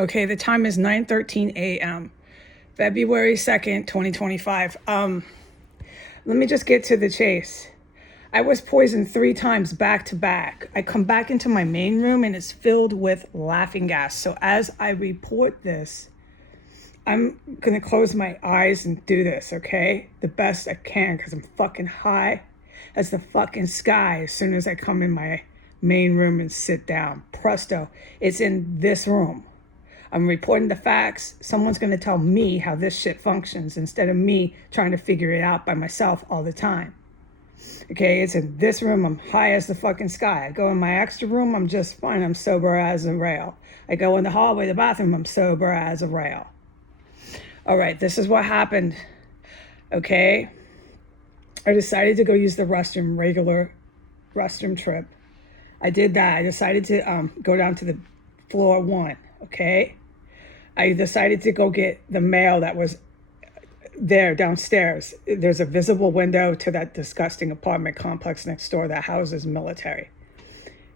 Okay, the time is 9:13 a.m. February 2nd, 2025. Let me just get to the chase. I was poisoned 3 times back to back. I come back into my main room and it's filled with laughing gas. So as I report this, I'm gonna close my eyes and do this, okay? The best I can, because I'm fucking high as the fucking sky as soon as I come in my main room and sit down. Presto, it's in this room. I'm reporting the facts. Someone's going to tell me how this shit functions instead of me trying to figure it out by myself all the time. Okay, it's in this room. I'm high as the fucking sky. I go in my extra room. I'm just fine. I'm sober as a rail. I go in the hallway, the bathroom. I'm sober as a rail. All right, this is what happened. Okay, I decided to go use the restroom, regular restroom trip. I did that. I decided to go down to the floor 1. Okay, I decided to go get the mail that was there downstairs. There's a visible window to that disgusting apartment complex next door that houses military,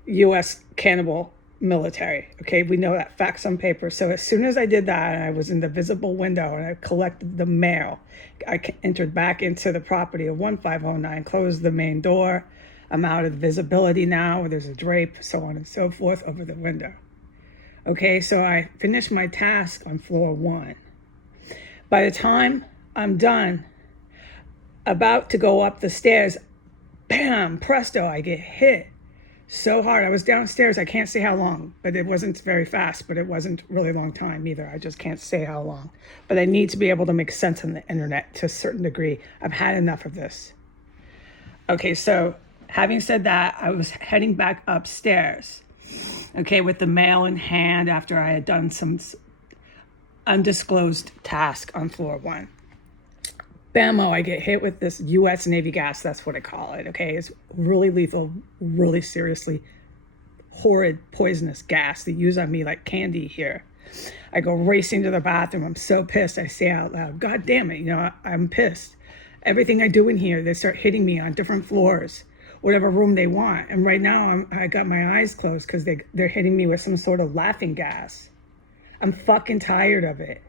U.S. cannibal military. Okay, we know that, facts on paper. So as soon as I did that, and I was in the visible window and I collected the mail, I entered back into the property of 1509, closed the main door. I'm out of visibility now. There's a drape, so on and so forth, over the window. Okay, so I finished my task on floor 1. By the time I'm done, about to go up the stairs, bam, presto, I get hit so hard. I was downstairs, I can't say how long, but it wasn't very fast, but it wasn't really long time either. I just can't say how long. But I need to be able to make sense on the internet to a certain degree. I've had enough of this. Okay, so having said that, I was heading back upstairs. Okay, with the mail in hand after I had done some undisclosed task on floor 1. Bammo, I get hit with this U.S. Navy gas, that's what I call it, okay? It's really lethal, really seriously horrid, poisonous gas they use on me like candy here. I go racing to the bathroom. I'm so pissed. I say out loud, God damn it, I'm pissed. Everything I do in here, they start hitting me on different floors, whatever room they want. And right now, I got my eyes closed because they're hitting me with some sort of laughing gas. I'm fucking tired of it.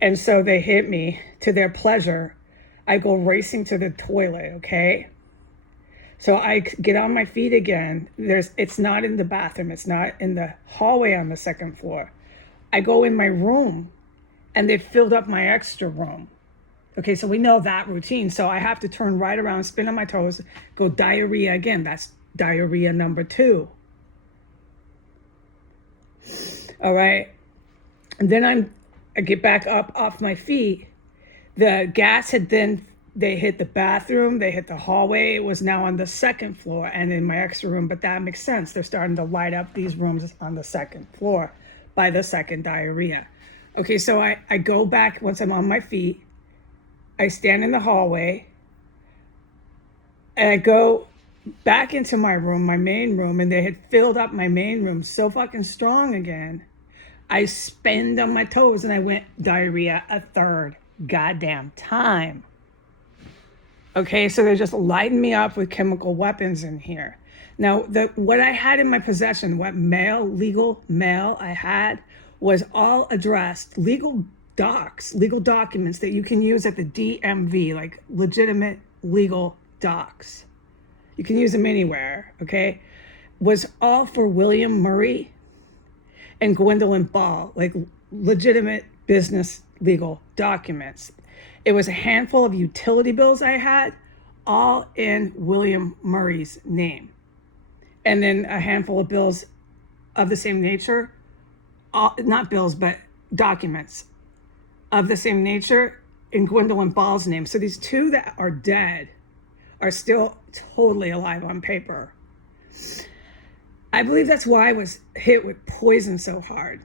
And so they hit me to their pleasure. I go racing to the toilet, okay? So I get on my feet again. It's not in the bathroom. It's not in the hallway on the 2nd floor. I go in my room and they filled up my extra room. Okay, so we know that routine. So I have to turn right around, spin on my toes, go diarrhea again. That's diarrhea number 2. All right. And then I get back up off my feet. The gas they hit the bathroom, they hit the hallway. It was now on the 2nd floor and in my extra room, but that makes sense. They're starting to light up these rooms on the 2nd floor by the 2nd diarrhea. Okay, so I go back once I'm on my feet. I stand in the hallway and I go back into my room, my main room, and they had filled up my main room so fucking strong again. I spinned on my toes and I went diarrhea a 3rd goddamn time. Okay, so they're just lighting me up with chemical weapons in here. Now, what I had in my possession, what legal mail I had, was all addressed, legal documents that you can use at the DMV, like legitimate legal docs. You can use them anywhere, okay? Was all for William Murray and Gwendolyn Ball, like legitimate business legal documents. It was a handful of utility bills I had, all in William Murray's name. And then a handful of bills of the same nature, not bills, but documents of the same nature in Gwendolyn Ball's name. So these 2 that are dead are still totally alive on paper. I believe that's why I was hit with poison so hard.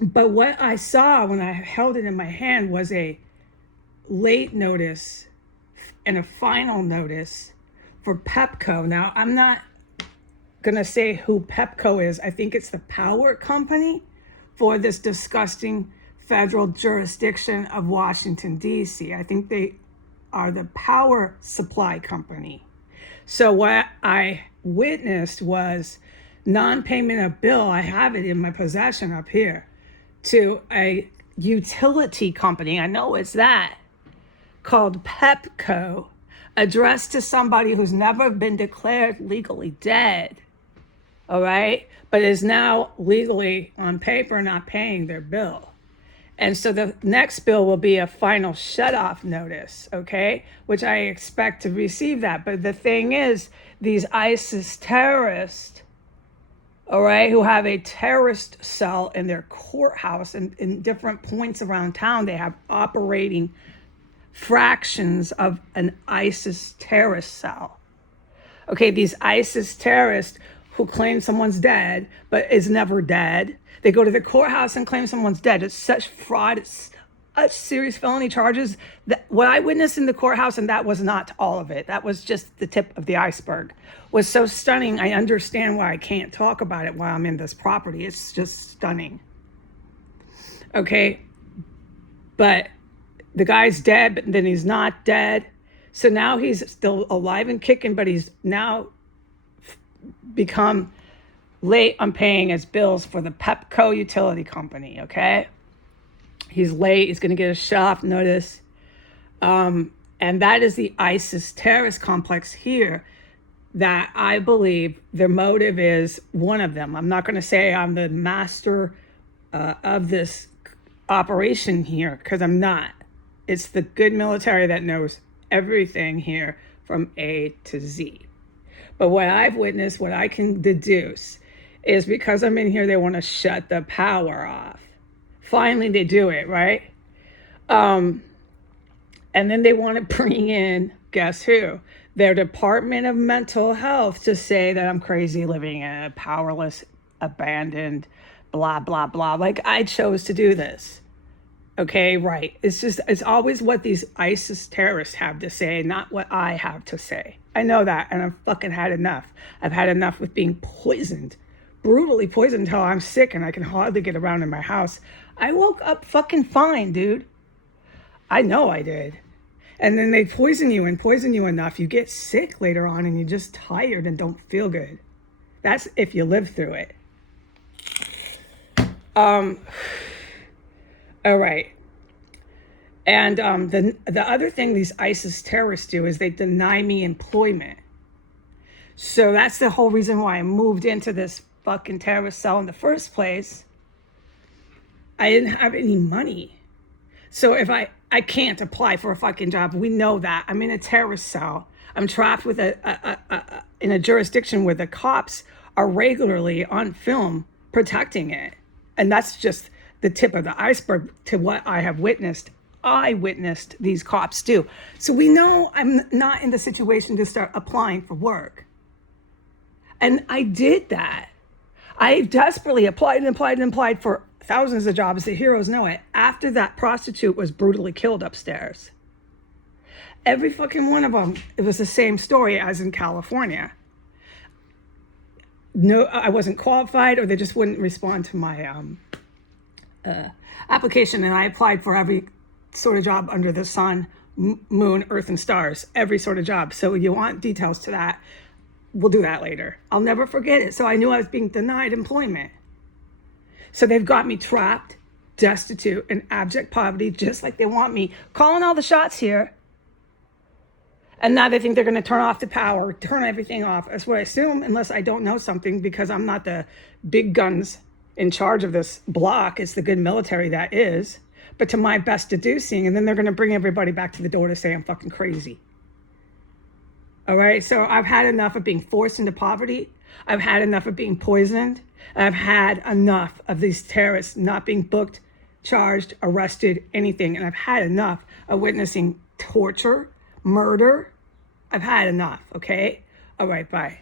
But what I saw when I held it in my hand was a late notice and a final notice for PEPCO. Now, I'm not going to say who PEPCO is. I think it's the power company for this disgusting federal jurisdiction of Washington, D.C. I think they are the power supply company. So what I witnessed was non-payment of bill, I have it in my possession up here, to a utility company, I know it's that, called PEPCO, addressed to somebody who's never been declared legally dead, all right, but is now legally on paper not paying their bill. And so the next bill will be a final shut-off notice, okay, which I expect to receive that. But the thing is, these ISIS terrorists, all right, who have a terrorist cell in their courthouse and in different points around town, they have operating fractions of an ISIS terrorist cell. Okay, these ISIS terrorists who claim someone's dead but is never dead. They go to the courthouse and claim someone's dead. It's such fraud. It's such serious felony charges. That what I witnessed in the courthouse, and that was not all of it, that was just the tip of the iceberg, was so stunning. I understand why I can't talk about it while I'm in this property. It's just stunning. Okay, but the guy's dead, but then he's not dead. So now he's still alive and kicking, but he's now become late on paying his bills for the PEPCO utility company, okay? He's late. He's going to get a shut-off notice. And that is the ISIS terrorist complex here that I believe their motive is one of them. I'm not going to say I'm the master of this operation here, because I'm not. It's the good military that knows everything here from A to Z. But what I've witnessed, what I can deduce, is because I'm in here, they want to shut the power off. Finally, they do it, right? And then they want to bring in, guess who? Their Department of Mental Health to say that I'm crazy living in a powerless, abandoned, blah, blah, blah. Like I chose to do this. Okay, right. It's always what these ISIS terrorists have to say, not what I have to say. I know that, and I've fucking had enough. I've had enough with being poisoned, brutally poisoned until I'm sick and I can hardly get around in my house. I woke up fucking fine, dude. I know I did. And then they poison you and poison you enough, you get sick later on and you're just tired and don't feel good. That's if you live through it. All right. And the other thing these ISIS terrorists do is they deny me employment. So that's the whole reason why I moved into this fucking terrorist cell in the first place. I didn't have any money. So if I can't apply for a fucking job, we know that. I'm in a terrorist cell. I'm trapped with in a jurisdiction where the cops are regularly on film protecting it. And that's just the tip of the iceberg to what I have witnessed. I witnessed these cops do. So we know I'm not in the situation to start applying for work. And I did that. I desperately applied for thousands of jobs. The heroes know it. After that prostitute was brutally killed upstairs. Every fucking one of them, it was the same story as in California. No, I wasn't qualified, or they just wouldn't respond to my application. And I applied for every sort of job under the sun, moon, earth, and stars, every sort of job. So you want details to that, we'll do that later. I'll never forget it. So I knew I was being denied employment. So they've got me trapped, destitute, in abject poverty, just like they want me, calling all the shots here. And now they think they're going to turn off the power, turn everything off. That's what I assume, unless I don't know something, because I'm not the big guns in charge of this block. It's the good military that is. But to my best deducing, and then they're going to bring everybody back to the door to say I'm fucking crazy. All right, so I've had enough of being forced into poverty. I've had enough of being poisoned. I've had enough of these terrorists not being booked, charged, arrested, anything. And I've had enough of witnessing torture, murder. I've had enough, okay? All right, bye.